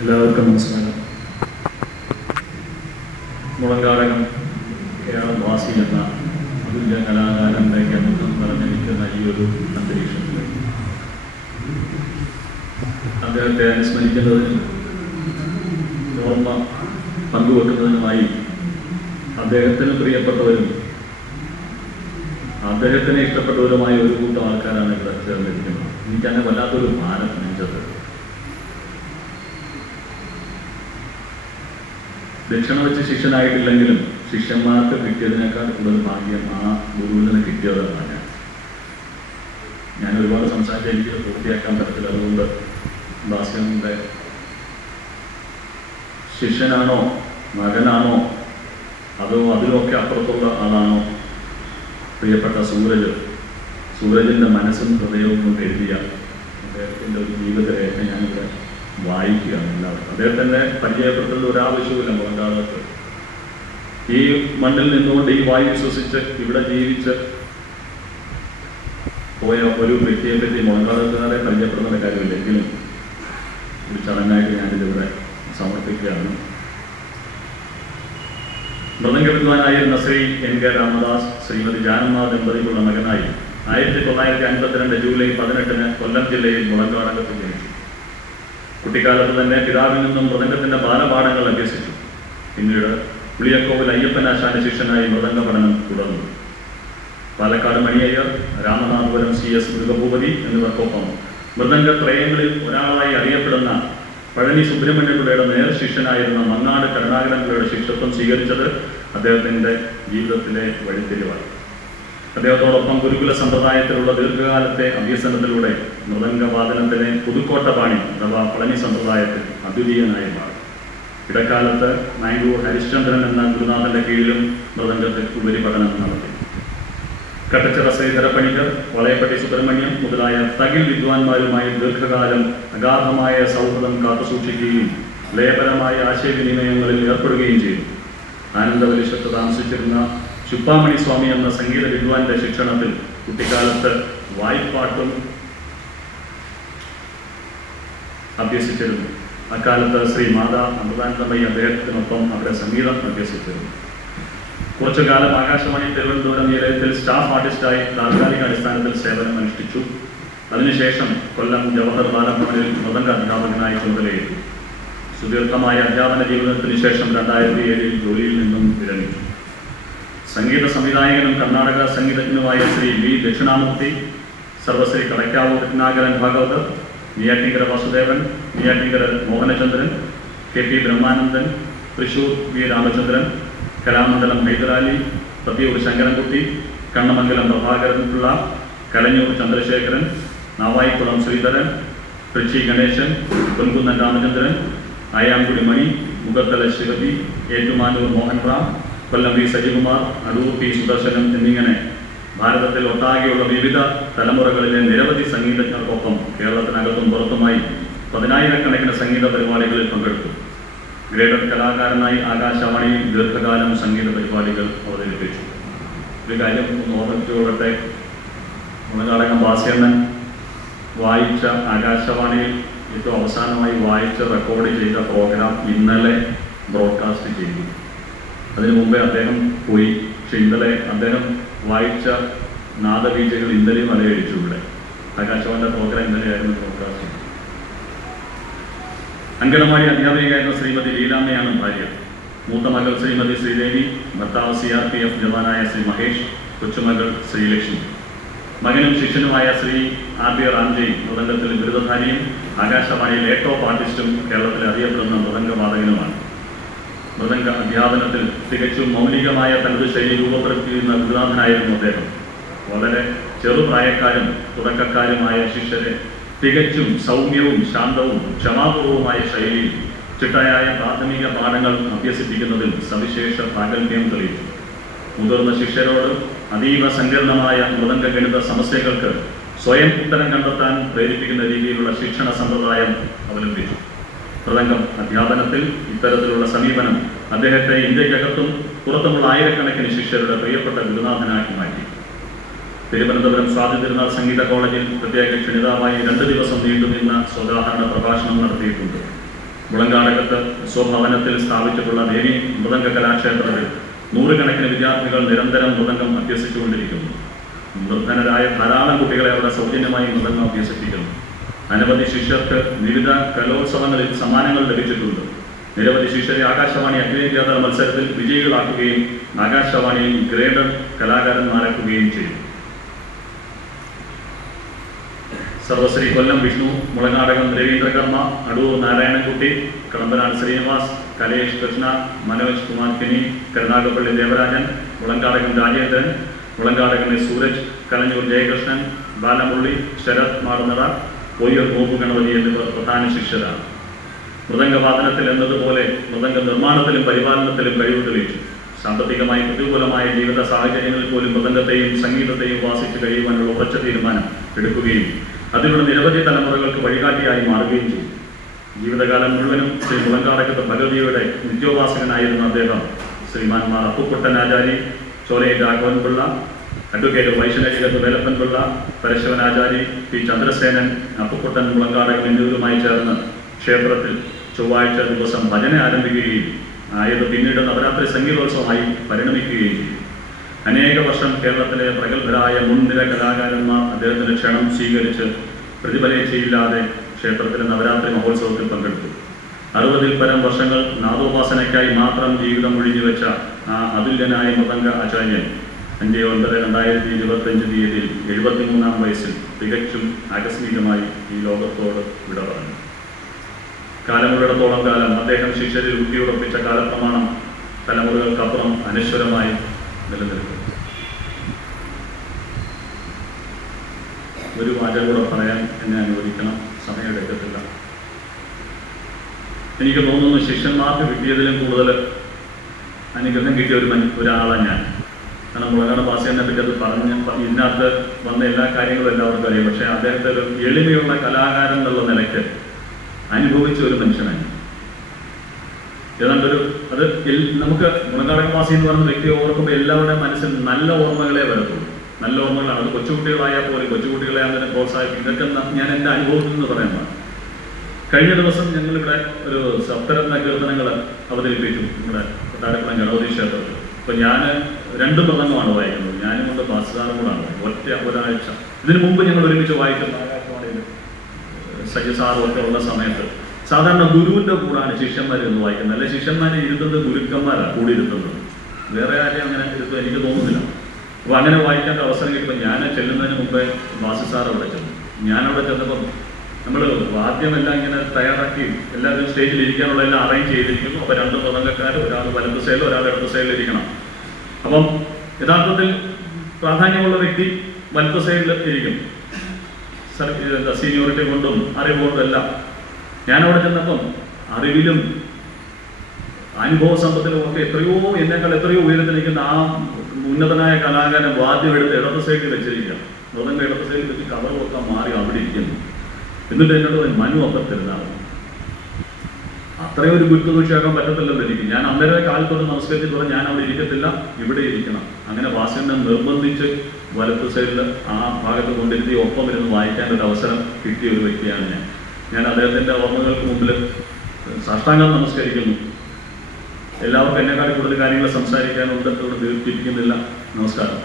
എല്ലാവർക്കും നമസ്കാരം. മുളങ്കാടകം കേരളം വാസി എന്ന അതുല്യ കലാകാരന്റെ ഗന്ധം പറഞ്ഞിരിക്കുന്ന ഈ ഒരു അന്തരീക്ഷത്തിൽ അദ്ദേഹത്തെ അനുസ്മരിക്കുന്നതിനും ഓർമ്മ പങ്കുവെക്കുന്നതിനുമായി അദ്ദേഹത്തിന് പ്രിയപ്പെട്ടവരും അദ്ദേഹത്തിന് ഇഷ്ടപ്പെട്ടവരുമായ ഒരു കൂട്ടം ആൾക്കാരാണ് ഇവിടെ ചേർന്നിരിക്കുന്നത്. എനിക്കങ്ങനെ വല്ലാത്തൊരു ഭാരം നെഞ്ചത് ദക്ഷിണ വെച്ച് ശിഷ്യനായിട്ടില്ലെങ്കിലും ശിഷ്യന്മാർക്ക് കിട്ടിയതിനേക്കാൾ കൂടുതൽ ഭാഗ്യം ആ ഗുരുവിൽ നിന്ന് കിട്ടിയതാണ് ഞാൻ. ഞാൻ ഒരുപാട് സംസാരിച്ച് എനിക്ക് പൂർത്തിയാക്കാൻ പറ്റത്തില്ല. അതുകൊണ്ട് ഭാസ്കരന്റെ ശിഷ്യനാണോ മകനാണോ അതോ അതിലൊക്കെ അപ്പുറത്തുള്ള ആളാണോ പ്രിയപ്പെട്ട സൂരജ്? സൂരജിന്റെ മനസ്സും ഹൃദയവും കൊണ്ട് എഴുതിയ അദ്ദേഹത്തിന്റെ ഒരു ജീവിതരേഖ ഞാനിവിടെ വായിക്കുകയാണ് എല്ലാവരും പരിചയപ്പെട്ടുള്ള പരിചയപ്പെടുത്തുന്നത് ഒരാവശ്യവുമില്ല മുളങ്കാലത്ത് ഈ മണ്ണിൽ നിന്നുകൊണ്ട് ഈ വായു ശ്വസിച്ച് ഇവിടെ ജീവിച്ച് പോയ ഒരു വ്യക്തിയെ പറ്റി മുളങ്കാലത്തുകാരെ പരിചയപ്പെടുന്ന കാര്യമില്ലെങ്കിലും ഒരു ചടങ്ങായിട്ട് ഞാനിതിവിടെ സമർപ്പിക്കുകയാണ്. മൃദംഗ വിദ്വാനായിരുന്ന ശ്രീ എൻ കെ രാമദാസ് ശ്രീമതി ജാനമ്മ ദമ്പതികളുടെ മകനായി ആയിരത്തി തൊള്ളായിരത്തി അൻപത്തിരണ്ട് ജൂലൈ പതിനെട്ടിന് കൊല്ലം ജില്ലയിൽ മുളങ്കാടകത്ത് ജനിച്ചു. കുട്ടിക്കാലത്ത് തന്നെ പിതാവിൽ നിന്നും മൃദംഗത്തിന്റെ ബാലപാഠങ്ങൾ അഭ്യസിച്ചു. പിന്നീട് പുളിയക്കോവിൽ അയ്യപ്പനാശാന്റെ ശിഷ്യനായി മൃദംഗ പഠനം തുടർന്നു. പാലക്കാട് മണിയയ്യർ രാമനാഥപുരം സി എസ് മൃഗഭൂപതി എന്നിവർക്കൊപ്പം മൃദംഗ ത്രയങ്ങളിൽ ഒരാളായി അറിയപ്പെടുന്ന പഴനി സുബ്രഹ്മണ്യപിള്ളയുടെ നേർ ശിഷ്യനായിരുന്ന മങ്ങാട് കരുണാകരൻ പിള്ളയുടെ ശിഷ്യത്വം സ്വീകരിച്ചത് അദ്ദേഹത്തിന്റെ ജീവിതത്തിലെ വഴിത്തിരിവായി അദ്ദേഹത്തോടൊപ്പം ഗുരുകുല സമ്പ്രദായത്തിലുള്ള ദീർഘകാലത്തെ അഭ്യസനത്തിലൂടെ മൃദംഗവാദനത്തിനെ പുതുക്കോട്ട പാണി അഥവാ പളനി സമ്പ്രദായത്തിൽ അദ്വിതീയനായി മാറി. ഇടക്കാലത്ത് മാംഗ്ലൂർ ഹരിശ്ചന്ദ്രൻ എന്ന ഗുരുനാഥന്റെ കീഴിലും മൃദംഗത്തിൽ ഉപരിപഠനം നടത്തി. കട്ടച്ചിറ ശ്രീധരപ്പണിക്കർ വളയപ്പട്ടി സുബ്രഹ്മണ്യം മുതലായ തകിൽ വിദ്വാൻമാരുമായി ദീർഘകാലം അഗാധമായ സൗഹൃദം കാത്തുസൂക്ഷിക്കുകയും ലയപരമായ ആശയവിനിമയങ്ങളിൽ ഏർപ്പെടുകയും ചെയ്തു. ആനന്ദവലിശത്ത് താമസിച്ചിരുന്ന ചുപ്പാമണി സ്വാമി എന്ന സംഗീത വിദ്വാന്റെ ശിക്ഷണത്തിൽ കുട്ടിക്കാലത്ത് വായ്പാട്ടും അഭ്യസിച്ചിരുന്നു. അക്കാലത്ത് ശ്രീ മാതാ അമൃതാനന്ദമയി അദ്ദേഹത്തിനൊപ്പം അവിടെ സംഗീതം അഭ്യസിച്ചിരുന്നു. കുറച്ചു കാലം ആകാശവാണി തിരുവനന്തപുരം നിലയത്തിൽ സ്റ്റാഫ് ആർട്ടിസ്റ്റായി താൽക്കാലിക അടിസ്ഥാനത്തിൽ സേവനം അനുഷ്ഠിച്ചു അതിനുശേഷം കൊല്ലം ജവഹർ ബാലഭവനിൽ മൃദംഗ അധ്യാപകനായി ചുമതലയേറ്റു. സുദീർഘമായ അധ്യാപന ജീവിതത്തിന് ശേഷം രണ്ടായിരത്തി ഏഴിൽ ജോലിയിൽ നിന്നും വിരമിച്ചു. സംഗീത സംവിധായകനും Karnataka സംഗീതജ്ഞനുമായ Shri V. Dakshinamoorthy Sarvashri Kadakkavoor Ratnakaran Bhagavathar Neyyattinkara Vasudevan Neyyattinkara Mohanachandran K P Brahmanandan Thrissur V. Ramachandran Kalamandalam Hyderali Pathiyoor Sankarankutty Kannamangalam Prabhakaran Pillai Kalanjoor Chandrasekharan Navaikulam Sreedharan Trichy Ganesan Ponkunnam Ramachandran Ayamkudi Mani Mukhathala Shivathi Ettumanoor Mohan Ram Kollam V Sajikumar Adoor P Sudarsanam എന്നിങ്ങനെ ഭാരതത്തിൽ ഒട്ടാകെയുള്ള വിവിധ തലമുറകളിലെ നിരവധി സംഗീതജ്ഞർക്കൊപ്പം കേരളത്തിനകത്തും പുറത്തുമായി പതിനായിരക്കണക്കിന് സംഗീത പരിപാടികളിൽ പങ്കെടുത്തു. Grader കലാകാരനായി ആകാശവാണിയിൽ ദീർഘകാലം സംഗീത പരിപാടികൾ അവതരിപ്പിച്ചു. ഒരു കാര്യം ഓർമ്മിച്ചുകൊള്ളട്ടെ മുളനാടകം ഭാസ്യണ്ണൻ വായിച്ച ആകാശവാണിയിൽ ഏറ്റവും അവസാനമായി വായിച്ച് റെക്കോർഡ് ചെയ്ത പ്രോഗ്രാം ഇന്നലെ ബ്രോഡ്കാസ്റ്റ് ചെയ്തു. അതിനു മുമ്പേ അദ്ദേഹം പോയി. പക്ഷെ ഇന്നലെ അദ്ദേഹം വായിച്ച നാദബീജകൾ ഇന്നലെയും അലയടിച്ചു ഇവിടെ. ആകാശവാണിയുടെ പ്രോഗ്രാം ഇന്നലെയായിരുന്നു പ്രോഗ്രാം അങ്കണവാടി അധ്യാപികയായിരുന്ന ശ്രീമതി ലീലാമ്മയാണ് ഭാര്യ. മൂത്ത മകൾ ശ്രീമതി ശ്രീദേവി ഭർത്താവ് സി ആർ പി എഫ് ജവാനായ ശ്രീ മഹേഷ് കൊച്ചുമകൾ ശ്രീലക്ഷ്മി മകനും ശിഷ്യനുമായ ശ്രീ ആർ ബി റാംജി മൃദംഗത്തിൽ ബിരുദധാരിയും ആകാശവാണിയിൽ ഏറ്റവും ആർട്ടിസ്റ്റും കേരളത്തിലെ അറിയപ്പെടുന്ന മൃദംഗവാദകനുമാണ്. മൃദംഗ അധ്യാപനത്തിൽ തികച്ചും മൗലികമായ തനത് ശൈലി രൂപപ്പെടുത്തിയിരുന്ന ഗുരുനാഥനായിരുന്നു അദ്ദേഹം. വളരെ ചെറുപ്രായക്കാരും തുടക്കക്കാരുമായ ശിഷ്യരെ തികച്ചും സൗമ്യവും ശാന്തവും ക്ഷമാപൂർവവുമായ ശൈലിയിൽ ചിട്ടയായ പ്രാഥമിക പാഠങ്ങൾ അഭ്യസിപ്പിക്കുന്നതിൽ സവിശേഷ പ്രാഗൽഭ്യം തെളിയിച്ചു. മുതിർന്ന ശിഷ്യരോട് അതീവ സങ്കീർണമായ മൃദംഗ ഗണിത സമസ്യകൾക്ക് സ്വയം ഉത്തരം കണ്ടെത്താൻ പ്രേരിപ്പിക്കുന്ന രീതിയിലുള്ള ശിക്ഷണ സമ്പ്രദായം അവലംബിച്ചു. മൃദംഗം അധ്യാപനത്തിൽ ഇത്തരത്തിലുള്ള സമീപനം അദ്ദേഹത്തെ ഇന്ത്യക്കകത്തും പുറത്തുമുള്ള ആയിരക്കണക്കിന് ശിഷ്യരുടെ പ്രിയപ്പെട്ട ഗുരുനാഥനാക്കി മാറ്റി. തിരുവനന്തപുരം സ്വാതി തിരുനാൾ സംഗീത കോളേജിൽ പ്രത്യേക ക്ഷണിതാവായി രണ്ട് ദിവസം നീണ്ടുനിന്ന സ്വകാഹരണ പ്രഭാഷണം നടത്തിയിട്ടുണ്ട്. മുളങ്കാടകത്ത് സ്വഭവനത്തിൽ സ്ഥാപിച്ചിട്ടുള്ള ദേവി മൃദംഗ കലാക്ഷേത്രത്തിൽ നൂറുകണക്കിന് വിദ്യാർത്ഥികൾ നിരന്തരം മൃദംഗം അഭ്യസിച്ചുകൊണ്ടിരിക്കുന്നു. നിർധനരായ ധാരാളം കുട്ടികളെ അവിടെ സൗജന്യമായി മൃദംഗം അഭ്യസിപ്പിക്കുന്നു. അനവധി ശിഷ്യർക്ക് വിവിധ കലോത്സവങ്ങളിൽ സമ്മാനങ്ങൾ ലഭിച്ചിട്ടുണ്ട്. നിരവധി ശിഷ്യരെ ആകാശവാണി അഖിലേന്ത്യാതല മത്സരത്തിൽ വിജയികളാക്കുകയും ആകാശവാണിയിൽ ഗ്രേഡർ കലാകാരന്മാരാക്കുകയും ചെയ്തു. സർവശ്രീ കൊല്ലം വിഷ്ണു മുളനാടകം രവീന്ദ്രകർമ്മ അടൂർ നാരായണൻകുട്ടി കളമ്പനാട് ശ്രീനിവാസ് കലേഷ് കൃഷ്ണ മനോജ് കുമാർ കിനി കരുനാഗപ്പള്ളി ദേവരാജൻ മുളങ്കാടകം രാജേന്ദ്രൻ മുളങ്കാടകം എസ് സൂരജ് കലഞ്ഞൂർ ജയകൃഷ്ണൻ ബാലമുള്ളി ശരത് മാടുന്നട പൊയ്യൂർ ഗോപു ഗണപതി എന്നിവർ പ്രധാന ശിഷ്യരാണ് മൃദംഗവാദനത്തിൽ എന്നതുപോലെ മൃദംഗ നിർമ്മാണത്തിലും പരിപാലനത്തിലും കഴിവ് തെളിയിച്ചു. സാമ്പത്തികമായി പ്രതികൂലമായ ജീവിത സാഹചര്യങ്ങളിൽ പോലും മൃദംഗത്തെയും സംഗീതത്തെയും വാസിച്ച് കഴിയുവാനുള്ള ഉറച്ച തീരുമാനം എടുക്കുകയും അതിലൂടെ നിരവധി തലമുറകൾക്ക് വഴികാട്ടിയായി മാറുകയും ചെയ്തു. ജീവിതകാലം മുഴുവനും ശ്രീ മുളങ്കാടകത്ത് ഭഗവതിയുടെ നിത്യോപാസകനായിരുന്ന അദ്ദേഹം ശ്രീമാൻമാർ അപ്പുക്കുട്ടൻ ആചാരി ചോലയിൽ രാഘവൻപിള്ള അഡ്വക്കേറ്റ് വൈഷ്ണവികത്ത് വേലപ്പൻപിള്ള പരശവനാചാരി പി. ചന്ദ്രസേനൻ അപ്പുക്കുട്ടൻ മുളങ്കാടകം എന്നിവരുമായി ചേർന്ന് ക്ഷേത്രത്തിൽ ചൊവ്വാഴ്ച ദിവസം ഭജന ആരംഭിക്കുകയും ആയത് പിന്നീട് നവരാത്രി സംഗീതോത്സവമായി പരിണമിക്കുകയും ചെയ്തു. അനേക വർഷം കേരളത്തിലെ പ്രഗത്ഭരായ മുൻനിര കലാകാരന്മാർ അദ്ദേഹത്തിന്റെ ക്ഷണം സ്വീകരിച്ച് പ്രതിഫലേച്ഛയില്ലാതെ ക്ഷേത്രത്തിലെ നവരാത്രി മഹോത്സവത്തിൽ പങ്കെടുത്തു. അറുപതിൽ പരം വർഷങ്ങൾ നാദോപാസനയ്ക്കായി മാത്രം ജീവിതം ഒഴിഞ്ഞുവെച്ച ആ അതുല്യനായ മൃദംഗ ആചാര്യൻ അഞ്ച് ഒൻപത് രണ്ടായിരത്തി ഇരുപത്തഞ്ച് തീയതിയിൽ എഴുപത്തിമൂന്നാം വയസ്സിൽ തികച്ചും ആകസ്മികമായി ഈ ലോകത്തോട് വിട പറഞ്ഞു. കാലമുള്ളിടത്തോളം കാലം അദ്ദേഹം ശിഷ്യരിൽ ഊട്ടിയുറപ്പിച്ച കാലപ്രമാണം തലമുറകൾക്കപ്പുറം അനശ്വരമായി നിലനിൽക്കും ഒരു വാചകം കൂടെ പറയാൻ എന്നെ അനുവദിക്കണം. സമയമെടുക്കത്തില്ല എനിക്ക് തോന്നുന്നു ശിഷ്യന്മാർക്ക് കിട്ടിയതിലും കൂടുതൽ അനുഗ്രഹം കിട്ടിയ ഒരു ഒരാളാണ് ഞാൻ. കാരണം മുളകാട് ബാസിയനെ പറ്റി പറഞ്ഞ് ഇതിനകത്ത് വന്ന എല്ലാ കാര്യങ്ങളും എല്ലാവർക്കും അറിയാം. പക്ഷേ അദ്ദേഹത്തെ ഒരു എളിമയുള്ള കലാകാരൻ എന്നുള്ള നിലയ്ക്ക് അനുഭവിച്ച ഒരു മനുഷ്യനാണ്. ഏതാണ്ട് ഒരു അത് നമുക്ക് മുളകാടക വാസി എന്ന് പറയുന്ന വ്യക്തിയെ ഓർക്കുമ്പോൾ എല്ലാവരുടെയും മനസ്സിൽ നല്ല ഓർമ്മകളെ വരത്തുള്ളൂ. നല്ല ഓർമ്മകളാണ്. അത് കൊച്ചുകുട്ടികളായാൽ പോലും കൊച്ചുകുട്ടികളെ അങ്ങനെ പ്രോത്സാഹിപ്പിക്കും. ഇതൊക്കെ ഞാൻ എന്റെ അനുഭവത്തിൽ നിന്ന് പറയുന്നതാണ് കഴിഞ്ഞ ദിവസം ഞങ്ങളിവിടെ ഒരു സപ്തരത്ന കീർത്തനങ്ങൾ അവതരിപ്പിച്ചു. നമ്മുടെ കൊട്ടാരക്കുളം ഗണപതി ക്ഷേത്രത്തിൽ. അപ്പൊ ഞാൻ രണ്ട് പ്രസംഗമാണ് വായിക്കുന്നത്. ഞാനും കൊണ്ട് ബാസുദാറും കൂടാണ് ഒറ്റ ഒരാഴ്ച. ഇതിനു മുമ്പ് ഞങ്ങൾ ഒരുമിച്ച് വായിക്കുന്ന സാറും ഒക്കെ ഉള്ള സമയത്ത് സാധാരണ ഗുരുവിന്റെ കൂടാണ് ശിഷ്യന്മാർ എന്ന് വായിക്കുന്നത്. അല്ലെ ശിഷ്യന്മാരെ ഇരുത്തുന്നത് ഗുരുക്കന്മാരാണ് കൂടി ഇരുത്തുന്നത് വേറെ ആരെയും അങ്ങനെ ഇരുത്തും എനിക്ക് തോന്നുന്നില്ല. അപ്പൊ അങ്ങനെ വായിക്കേണ്ട അവസരം കിട്ടുമ്പോൾ ഞാൻ ചെല്ലുന്നതിന് മുമ്പേ ബാസി സാർ അവിടെ ചെന്നു. ഞാൻ അവിടെ ചെന്നപ്പോൾ നമ്മൾ വാദ്യമെല്ലാം ഇങ്ങനെ തയ്യാറാക്കി എല്ലാവരും സ്റ്റേജിൽ ഇരിക്കാനുള്ള എല്ലാം അറേഞ്ച് ചെയ്തിരിക്കുന്നു. അപ്പോൾ രണ്ട് മൃദംഗക്കാർ ഒരാൾ വലത്ത് സൈഡിൽ ഒരാൾ ഇടത്ത് സൈഡിൽ ഇരിക്കണം. അപ്പം യഥാർത്ഥത്തിൽ പ്രാധാന്യമുള്ള വ്യക്തി വലത്ത് സൈഡിൽ ഇരിക്കും. സീനിയോറിറ്റി കൊണ്ടും അറിവ് കൊണ്ടും എല്ലാം. ഞാൻ അവിടെ ചെന്നപ്പം അറിവിലും അനുഭവ സമ്പത്തിലും ഒക്കെ എത്രയോ എന്നെക്കാൾ എത്രയോ ഉയരത്തിൽ നിൽക്കുന്ന ആ ഉന്നതനായ കലാകാരൻ വാദ്യം എടുത്ത് ഇടത്ത സൈഡിൽ വെച്ചിരിക്കുക മൃതങ്ങൾ ഇടത്ത സൈഡിൽ വെച്ച് കവറും ഒക്കെ മാറി അവിടെ ഇരിക്കുന്നു. എന്നിട്ട് എന്നോട് മനു അപ്പുറത്തിരുന്നാണ് അത്രയും ഒരു ഗുരുത്വദോഷിയാക്കാൻ പറ്റത്തില്ലല്ലോ എനിക്ക്. ഞാൻ അമ്മയുടെ കാലത്തോട് നമസ്കരിച്ചിട്ട് പറഞ്ഞു ഞാൻ അവിടെ ഇരിക്കത്തില്ല ഇവിടെ ഇരിക്കണം. അങ്ങനെ വാസനെ നിർബന്ധിച്ച് വലത്ത് സൈഡിൽ ആ ഭാഗത്ത് കൊണ്ടിരുത്തി ഒപ്പം ഇരുന്ന് വായിക്കാൻ ഒരു അവസരം കിട്ടിയ ഒരു വ്യക്തിയാണ് ഞാൻ. ഞാൻ അദ്ദേഹത്തിന്റെ ഓർമ്മകൾക്ക് മുമ്പിൽ സാഷ്ടാംഗം നമസ്കരിക്കുന്നു. എല്ലാവർക്കും എന്നെക്കാൾ കൂടുതൽ കാര്യങ്ങൾ സംസാരിക്കാനുണ്ട് ഇവിടെ ദീർഘിപ്പിക്കുന്നില്ല നമസ്കാരം.